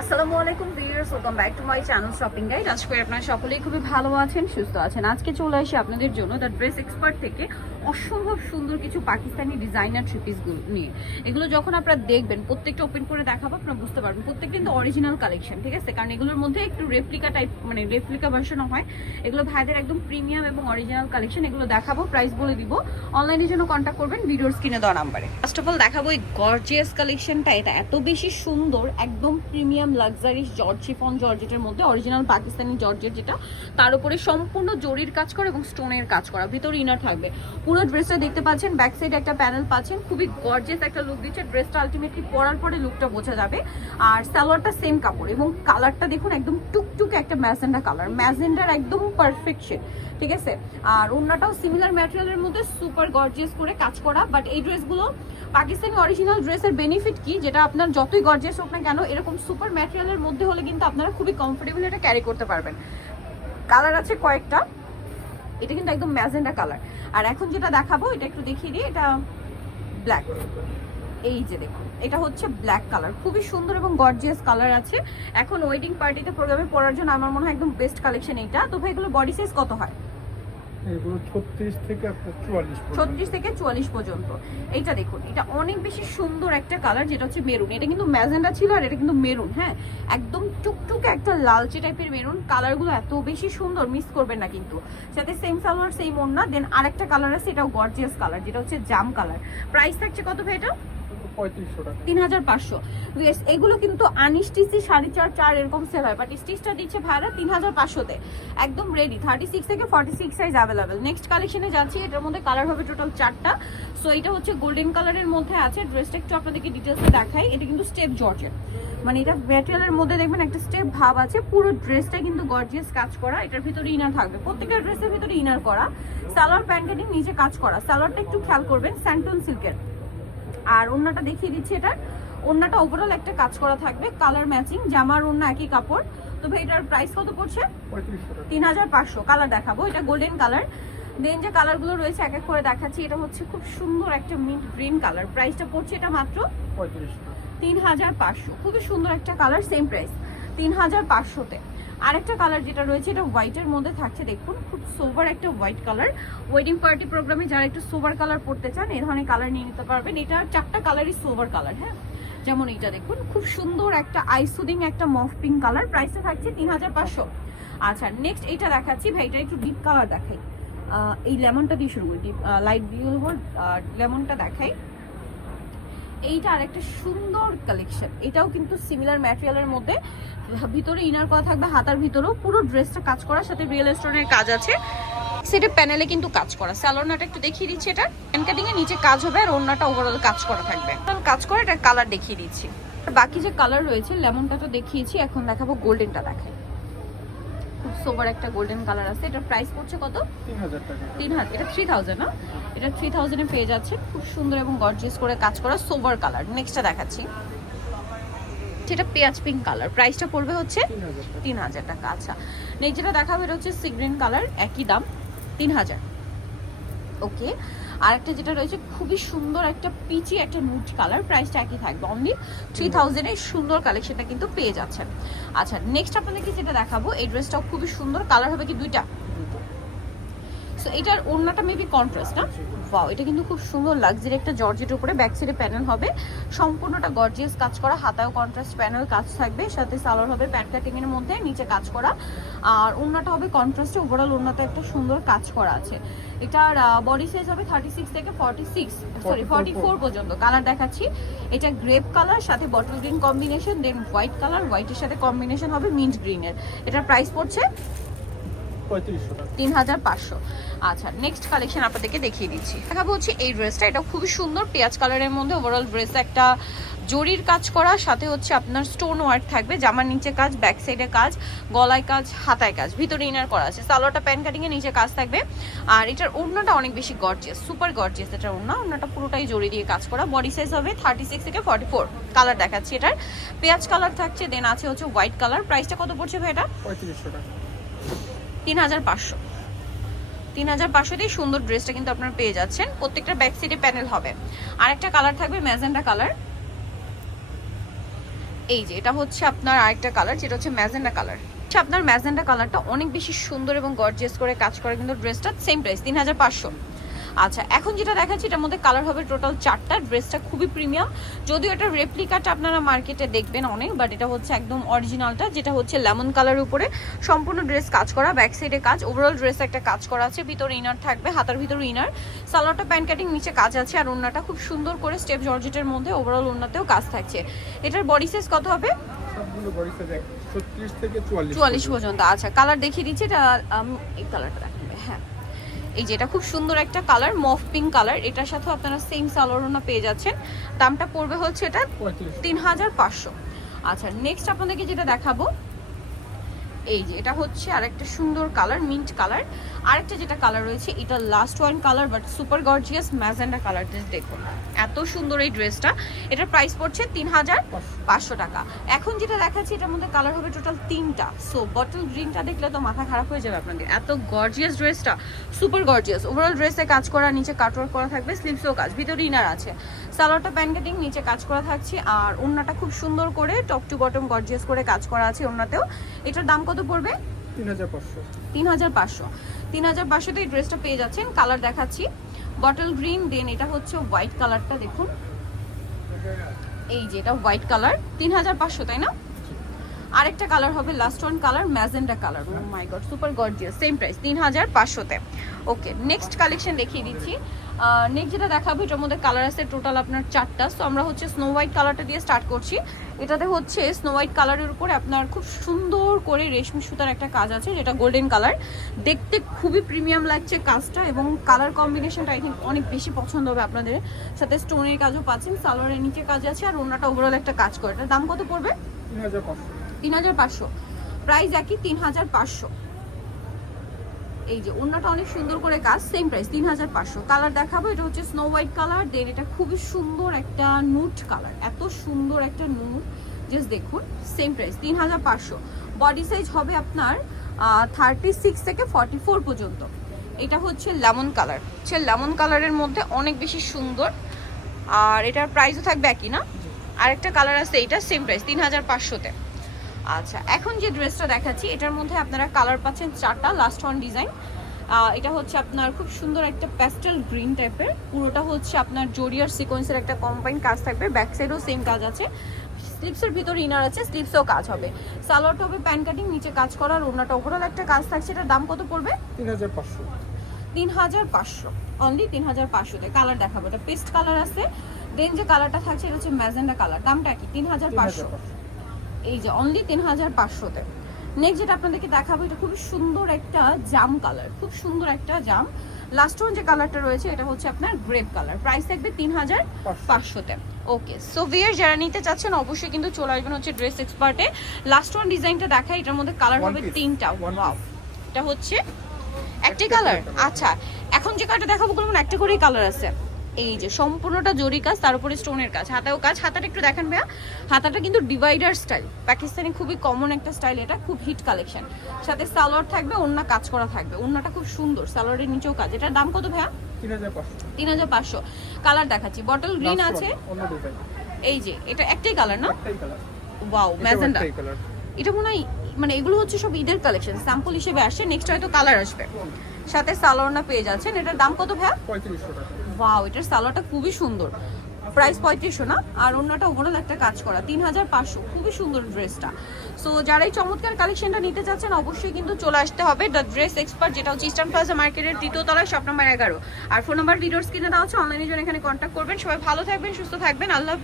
আসসালামু আলাইকুম viewers welcome back to my channel shopping guide আজকে আপনারা সকলেই খুবই ভালো আছেন, সুস্থ আছেন। আজকে চলে আসি আপনাদের জন্য দ্য ড্রেস এক্সপার্ট থেকে। অসম্ভব সুন্দর কিছু পাকিস্তানি ডিজাইনার থ্রি পিসগুলো নিয়ে। এগুলো যখন আপনারা দেখবেন, প্রত্যেকটা ওপেন করে দেখাবো, আপনারা বুঝতে পারবেন। প্রত্যেকটা কিন্তু অরিজিনাল কালেকশন ঠিক আছে? কারণ এগুলোর মধ্যে একটু রেপ্লিকা টাইপ মানে রেপ্লিকা ভার্সনও হয়। এগুলো ভাইদের একদম প্রিমিয়াম এবং অরিজিনাল কালেকশন এগুলো দেখাবো প্রাইস বলে দিব। অনলাইনের জন্য কন্ট্যাক্ট করবেন, ভিডিওর স্ক্রিনে দেওয়া নাম্বারে। ফার্স্ট অফ অল দেখাবো এই গর্জিয়াস কালেকশনটা এটা এত বেশি সুন্দর, একদম প্রিমিয়াম লাক্সারি জর্জ শিফন জর্জেটের মধ্যে অরিজিনাল পাকিস্তানি জর্জেট যেটা, তার উপরে সম্পূর্ণ জরির কাজ করা এবং স্টোনের কাজ করা। ভিতরে ইনার থাকবে। পুরো ড্রেসটা দেখতে পাচ্ছেন ব্যাক সাইড একটা প্যানেল পাচ্ছেন, খুবই গর্জিয়াস একটা লুক দিচ্ছে ড্রেসটা আলটিমেটলি পরার পরে লুকটা বোঝা যাবে। আর সালোয়ারটা সেম কাপড় এবং কালারটা দেখুন, একদম টুকটুকে একটা ম্যাজেন্ডা কালার ম্যাজেন্ডার একদম পারফেক্ট শেড ঠিক আছে? আর ওন্নাটাও সিমিলার ম্যাটেরিয়ালের মধ্যে সুপার গর্জিয়াস করে কাজ করা বাট এই ড্রেসগুলো পাকিস্তানি অরিজিনাল ড্রেসের বেনিফিট কি? যেটা আপনার যতই গর্জিয়াস হোক না কেন, এরকম সুপার ম্যাটেরিয়ালের মধ্যে হলে কিন্তু আপনারা খুবই কমফোর্টেবল এটা ক্যারি করতে পারবেন। কালার আছে কয়েকটা, এটা কিন্তু একদম ম্যাজেন্ডা কালার আর এখন যেটা দেখাবো, এটা একটু দেখিয়ে দিই, এটা ব্ল্যাক এই যে দেখুন, এটা হচ্ছে ব্ল্যাক কালার খুবই সুন্দর এবং গর্জিয়াস কালার আছে। এখন ওয়েডিং পার্টিতে প্রোগ্রামে পড়ার জন্য আমার মনে হয় একদম বেস্ট কালেকশন এইটা। তো ভাই, এগুলো বডি সাইজ কত হয়? এগুলো ছত্রিশ থেকে আপনার পর্যন্ত। এইটা দেখুন, এটা অনেক বেশি সুন্দর একটা কালার যেটা হচ্ছে মেরুন এটা কিন্তু ম্যাজেন্ডা ছিল আর এটা কিন্তু মেরুন হ্যাঁ? একদম টুকটুকে একটা লালচে টাইপের মেরুন কালারগুলো এত বেশি সুন্দর মিস করবেন না কিন্তু। সাথে সেম সালোয়ার সেম ওড়না দেন আরেকটা কালার আছে, এটাও গর্জিয়াস কালার যেটা হচ্ছে জাম কালার প্রাইস থাকছে কত ভাই এটা? তিন হাজার পাঁচশো। এগুলো কিন্তু সাড়ে চার চার এরকম হয় বাট দিচ্ছে তিন হাজার পাঁচশোতে। একদম রেডি থার্টি সিক্স থেকে সিক্স অ্যাভেলেবেল নেক্সট যাচ্ছি, এটার মধ্যে কালার হবে টোটাল চারটা। সো এটা হচ্ছে গোল্ডেন কালারের মধ্যে আছে। ড্রেসটা একটু আপনাদেরকে ডিটেলসে দেখাই। এটা কিন্তু স্টেপ জর্জের মানে এটা ম্যাটেরিয়ালের মধ্যে দেখবেন একটা স্টেপ ভাব আছে। পুরো ড্রেসটা কিন্তু গর্জিয়াস কাজ করা। এটার ভিতরে ইনার থাকবে। প্রত্যেকটা ড্রেসের ভিতরে ইনার করা। সালোয়ার প্যান্ট কাটিং নিচে কাজ করা। সালোয়ারটা একটু খেয়াল করবেন স্যান্টন সিল্কের আর ওন্নাটা দেখিয়ে দিচ্ছি এটা ওন্নাটা ওভারঅল একটা কাজ করা থাকবে কালার ম্যাচিং জামার ওন্না একই কাপড়। তো ভাই এটার প্রাইস কত পড়ছে? তিন হাজার পাঁচশো কালার দেখাবো। এটা গোল্ডেন কালার দেন যে কালারগুলো রয়েছে এক এক করে দেখাচ্ছি। এটা হচ্ছে খুব সুন্দর একটা মিন্ট গ্রিন কালার প্রাইসটা পড়ছে এটা মাত্র পঁয়ত্রিশশো তিন হাজার পাঁচশো। খুবই সুন্দর একটা কালার সেম প্রাইস তিন হাজার পাঁচশোতে। আরেকটা কালার যেটা রয়েছে, এটা হোয়াইটের মধ্যে থাকছে, দেখুন, খুব সোভার একটা হোয়াইট কালার ওয়েডিং পার্টি প্রোগ্রামে যারা একটু সোভার কালার পড়তে চান, এই ধরনের কালার নিয়ে নিতে পারবেন। এটা চারটা কালারই সোভার কালার হ্যাঁ? যেমন এইটা, দেখুন, খুব সুন্দর একটা আইসুদিং একটা মফ পিঙ্ক কালার প্রাইসটা থাকছে তিন হাজার পাঁচশো। আচ্ছা নেক্সট এইটা দেখাচ্ছি, ভাই, এটা একটু ডিপ কালার দেখাই। এই লেমনটা দিয়ে শুরু করি ডিপ লাইট দিয়ে লেমনটা দেখাই। এইটা আরেকটা সুন্দর কালেকশন এটাও কিন্তু সিমিলার ম্যাটেরিয়ালের মধ্যে। ভিতরে ইনার করা থাকবে, হাতার ভিতরেও পুরো ড্রেসটা কাজ করার সাথে রিয়েল স্টোনের কাজ আছে। সেটা প্যানেলে কিন্তু কাজ করা। স্যালোনাটা একটু দেখিয়ে দিচ্ছি এটা। প্যান কাটিং এর নিচে কাজ হবে আর ওড়নাটা ওভারঅল কাজ করা থাকবে। কাজ করে এটা কালার দেখিয়ে দিচ্ছি। বাকি যে কালার রয়েছে লেমনটা তো দেখিয়েছি, এখন দেখাবো গোল্ডেনটা দেখাই। খুব সোবার একটা গোল্ডেন কালার আছে। এটার প্রাইস পড়ছে কত? তিন হাজার এটা থ্রি থাউজেন্ড না? এটা থ্রি থাউজেন্ডে পেয়ে যাচ্ছে। খুব সুন্দর এবং গর্জিয়াস করে কাজ করা সোভার কালার নেক্সটটা দেখাচ্ছি। সেটা পেঁয়াজ পিঙ্ক কালার প্রাইসটা পড়বে হচ্ছে তিন হাজার টাকা। তিন হাজার টাকা। আচ্ছা নেক্সট যেটা দেখাবে এটা হচ্ছে সিগ্রিন কালার একই দাম তিন হাজার ওকে আরেকটা যেটা রয়েছে, খুবই সুন্দর একটা পিচি একটা নুট কালার প্রাইসটা একই থাকবে অনলি থ্রি থাউজেন্ডের সুন্দর কালেকশনটা কিন্তু পেয়ে যাচ্ছেন আচ্ছা নেক্সট আপনাদেরকে যেটা দেখাবো, এই ড্রেসটাও খুবই সুন্দর কালার হবে কি দুইটা দুটো। সো এটার ওড়নাটা মেবি কন্ট্রাস্ট না? ওয়াও এটা কিন্তু খুব সুন্দর লাগজারি একটা জর্জের উপরে ব্যাক সাইডে প্যানেল হবে। সম্পূর্ণটা গর্জিয়াস কাজ করা হাতায়ও কন্ট্রাস্ট প্যানেল কাজ থাকবে। সাথে সালোয়ার হবে প্যান্ট কাটিং এর মধ্যে নিচে কাজ করা। আর ওড়নাটা হবে কন্ট্রাস্টে ওভারঅল ওড়নাতে একটা সুন্দর কাজ করা আছে। এটার বডি সাইজ হবে থার্টি সিক্স থেকে forty six sorry forty four পর্যন্ত। কালার দেখাচ্ছি। এটা গ্রেপ কালার সাথে bottle green combination then white colour হোয়াইটের সাথে কম্বিনেশন হবে মিন্ট গ্রিনের এটার প্রাইস পড়ছে পঁয়ত্রিশশো তিন হাজার পাঁচশো। আচ্ছা নেক্সট কালেকশন আপনাদেরকে দেখিয়ে দিচ্ছি। দেখাবো হচ্ছে এই ড্রেসটা এটা খুবই সুন্দর পেঁয়াজ কালারের মধ্যে ওভারঅল ড্রেস একটা জরির কাজ করা সাথে হচ্ছে আপনার স্টোন ওয়ার্ক থাকবে জামার নিচে কাজ ব্যাক সাইডে কাজ গলায় কাজ হাতায় কাজ ভিতরে ইনার করা আছে। সালোয়ারটা প্যান কাটিং এর নিচে কাজ থাকবে। আর এটার ওড়নাটা অনেক বেশি গর্জিয়াস সুপার গর্জিয়াস এটার ওড়না। ওড়নাটা পুরোটাই জরি দিয়ে কাজ করা। বডি সাইজ হবে থার্টি সিক্স থেকে ফর্টি ফোর কালার দেখাচ্ছি এটার। পেঁয়াজ কালার থাকছে দেন আছে হচ্ছে হোয়াইট কালার প্রাইসটা কত পড়ছে ভাই এটা? তিন হাজার পাঁচশো। তিন হাজার পাঁচশোতেই সুন্দর ড্রেসটা কিন্তু আপনারা পেয়ে যাচ্ছেন। প্রত্যেকটা ব্যাক সাইডে প্যানেল হবে। আর একটা কালার থাকবে ম্যাজেন্ডা কালার এই যে, এটা হচ্ছে আপনার আরেকটা কালার যেটা হচ্ছে ম্যাজেন্ডা কালার আপনার ম্যাজেন্ডা কালারটা অনেক বেশি সুন্দর এবং গর্জিয়াস করে কাজ করে কিন্তু ড্রেসটা সেম প্রাইস তিন হাজার পাঁচশো। আচ্ছা এখন যেটা দেখাচ্ছি এটার মধ্যে কালার হবে টোটাল চারটা। ড্রেসটা খুবই প্রিমিয়াম যদিও এটা রেপ্লিকাটা আপনারা মার্কেটে দেখবেন অনেক বাট এটা হচ্ছে একদম অরিজিনালটা যেটা হচ্ছে লেমন কালার উপরে। সম্পূর্ণ ড্রেস কাজ করা ব্যাক সাইডে কাজ। ওভারঅল ড্রেস একটা কাজ করা আছে ভিতরে ইনার থাকবে হাতার ভিতরে ইনার সালোয়ারটা প্যান্ট কাটিং নিচে কাজ আছে আর ওড়নাটা খুব সুন্দর করে স্টেপ জর্জেটের মধ্যে ওভারঅল ওড়নাতেও কাজ থাকছে। এটার বডি সাইজ কত হবে? চুয়াল্লিশ পর্যন্ত। আচ্ছা। কালার দেখিয়ে দিচ্ছি এটা এই কালারটা দেখাবে হ্যাঁ। এই যে এটা খুব সুন্দর একটা কালার মফ পিঙ্ক কালার। এটার সাথেও আপনারা সেম সালোরোনা পেয়ে যাচ্ছেন। দামটা পড়বে হচ্ছে এটা তিন হাজার পাঁচশো। আচ্ছা নেক্সট আপনাদেরকে যেটা দেখাবো এই যে, এটা হচ্ছে আরেকটা সুন্দর কালার মিন্ট কালার। আরেকটা যেটা কালার রয়েছে, এটা last one colour but super gorgeous magenta colour দেখুন। এত সুন্দর এই ড্রেসটা। এটার প্রাইস পড়ছে তিন হাজার পাঁচশো টাকা। এখন যেটা দেখাচ্ছি, এটার মধ্যে কালার হবে টোটাল তিনটা। সো বটল গ্রিনটা দেখলে তো মাথা খারাপ হয়ে যাবে আপনাদের। এত গর্জিয়াস ড্রেসটা। সুপার গর্জিয়াস ওভারঅল ড্রেসে কাজ করা, নিচে কাটওয়ার্ক করা থাকবে স্লিভসও কাজ। ভিতরে ইনার আছে। সালোয়ারটা প্যান কাটিং নিচে কাজ করা থাকছে। আর ওড়নাটা খুব সুন্দর করে টপ টু বটম গর্জিয়াস করে কাজ করা আছে ওড়নাতেও। এটার দাম কত পড়বে? তিন হাজার পাঁচশো। তিন হাজার পাঁচশো। তিন হাজার পাঁচশোতে এই ড্রেসটা পেয়ে যাচ্ছেন। কালার দেখাচ্ছি। বটল গ্রিন দেন এটা হচ্ছে হোয়াইট কালারটা দেখুন। এই যে এটা হোয়াইট কালার তিন হাজার পাঁচশো তাই না? আরেকটা কালার হবে last one colour magenta colour oh my god super gorgeous same price তিন হাজার পাঁচশোতে ওকে নেক্সট কালেকশন দেখিয়ে দিচ্ছি। নেক্সট যেটা দেখাবো এটার মধ্যে কালার আছে টোটাল আপনার চারটা। সো আমরা হচ্ছে স্নো হোয়াইট কালারটা দিয়ে স্টার্ট করছি। এটাতে হচ্ছে স্নো হোয়াইট কালারের উপরে আপনার খুব সুন্দর করে রেশমি সুতার একটা কাজ আছে যেটা গোল্ডেন কালার দেখতে খুবই প্রিমিয়াম লাগছে কাজটা এবং কালার কম্বিনেশনটা আই থিঙ্ক অনেক বেশি পছন্দ হবে আপনাদের। সাথে স্টোনের কাজও পাচ্ছেন সালোয়ারের নিচে কাজ আছে আর ওনাটা ওভারঅল একটা কাজ করে। এটার দাম কত পড়বে? তিন হাজার পাঁচশো। তিন হাজার পাঁচশো। প্রাইস একই তিন হাজার পাঁচশো। এই যে অন্যটা অনেক সুন্দর করে কাজ সেম প্রাইস তিন হাজার পাঁচশো। কালার দেখাবো এটা হচ্ছে স্নো হোয়াইট কালার দেন এটা খুবই সুন্দর একটা নুট কালার এত সুন্দর একটা নুট জাস্ট দেখুন সেম প্রাইস তিন হাজার পাঁচশো। বডি সাইজ হবে আপনার থার্টি সিক্স থেকে ফর্টি ফোর পর্যন্ত। এটা হচ্ছে লেমন কালার হচ্ছে লেমন কালারের মধ্যে অনেক বেশি সুন্দর। আর এটার প্রাইসও থাকবে একই না? আরেকটা কালার আছে এটা সেম প্রাইস তিন হাজার পাঁচশোতে। আচ্ছা এখন যে ড্রেসটা দেখাচ্ছি এটার মধ্যে আপনারা কালার পাচ্ছেন চারটা লাস্ট ওয়ান ডিজাইন এটা হচ্ছে আপনার খুব সুন্দর একটা প্যাস্টেল গ্রিন টাইপের পুরোটা হচ্ছে আপনার জরিয়ার সিকোয়েন্সের একটা কম্বাইন কাজ থাকবে। ব্যাক সাইডও সেম কাজ আছে। স্লিপসের ভিতর ইনার আছে স্লিপসেও কাজ হবে। সালোয়ারটা হবে প্যান কাটিং নিচে কাজ করার। ওনাটা ওভারঅল একটা কাজ থাকছে। এটার দাম কত পড়বে? তিন হাজার পাঁচশো। তিন হাজার পাঁচশো। অনলি তিন হাজার পাঁচশোতে। কালার দেখাবো। এটা পেস্ট কালার আছে। দেন যে কালারটা থাকছে এটা হচ্ছে ম্যাজেন্ডা কালার দামটা কি? তিন হাজার পাঁচশো। হাজার পাঁচশো। এই যে অনলি তিন হাজার পাঁচশোতে। নেক্সট যেটা আপনাদেরকে দেখাবো এটা খুব সুন্দর একটা জাম কালার খুব সুন্দর একটা জাম। লাস্ট ওয়ান যে কালারটা রয়েছে এটা হচ্ছে আপনার গ্রেপ কালার প্রাইস থাকবে তিন হাজার পাঁচশোতে। ওকে সো ভিয়ার যারা নিতে চাচ্ছেন অবশ্যই কিন্তু চলে আসবেন হচ্ছে ড্রেস এক্সপার্টে লাস্ট ওয়ান ডিজাইনটা দেখাই এটার মধ্যে কালার হবে তিনটা ওয়াও এটা হচ্ছে একটাই কালার আচ্ছা। এখন যে কালারটা দেখাবো বলুন একটা করেই কালার আছে। এই যে সম্পূর্ণটা জরি কাজ তার উপরে স্টোনের কাজ। হাতাও কাজ। হাতাটা একটু দেখেন ভাইয়া। হাতাটা কিন্তু ডিভাইডার স্টাইল পাকিস্তানি খুবই কমন একটা স্টাইল এটা খুব হিট কালেকশন সাথে সালোয়ার থাকবে অন্য কাজ করা থাকবে। অন্যটা খুব সুন্দর সালোয়ারের নিচেও কাজ। এটার দাম কত ভাইয়া? তিন হাজার পাঁচশো। কালার দেখাচ্ছি। বটল গ্রিন আছে। এই যে এটা একটাই কালার না? ওয়াও ম্যাজেন্ডা এটা মনে হয় মানে এগুলো হচ্ছে সব ঈদের কালেকশন স্যাম্পল হিসেবে আসে নেক্সট হয়তো কালার আসবে। সাথে সালোয়ারনা পেয়ে যাচ্ছেন। এটার দাম কত ভাইয়া? পঁয়ত্রিশশো টাকা। ওয়াও এটার সালোয়ারটা খুবই সুন্দর। প্রাইস পঁয়ত্রিশশো না? আর অন্যটা ওভারঅল একটা কাজ করা। তিন হাজার পাঁচশো। খুবই সুন্দর ড্রেসটা সো যারা এই চমৎকার কালেকশনটা নিতে চাচ্ছেন, অবশ্যই কিন্তু চলে আসতে হবে দ্য ড্রেস এক্সপার্ট যেটা হচ্ছে ইস্টার্ন প্লাজা মার্কেটের তৃতীয় তলায় শপ নাম্বার এগারো। আর ফোন নাম্বার ভিডিওস স্ক্রিনে দেওয়া হচ্ছে অনলাইনে জন্য এখানে কন্ট্যাক্ট করবেন। সবাই ভালো থাকবেন, সুস্থ থাকবেন। আল্লাহ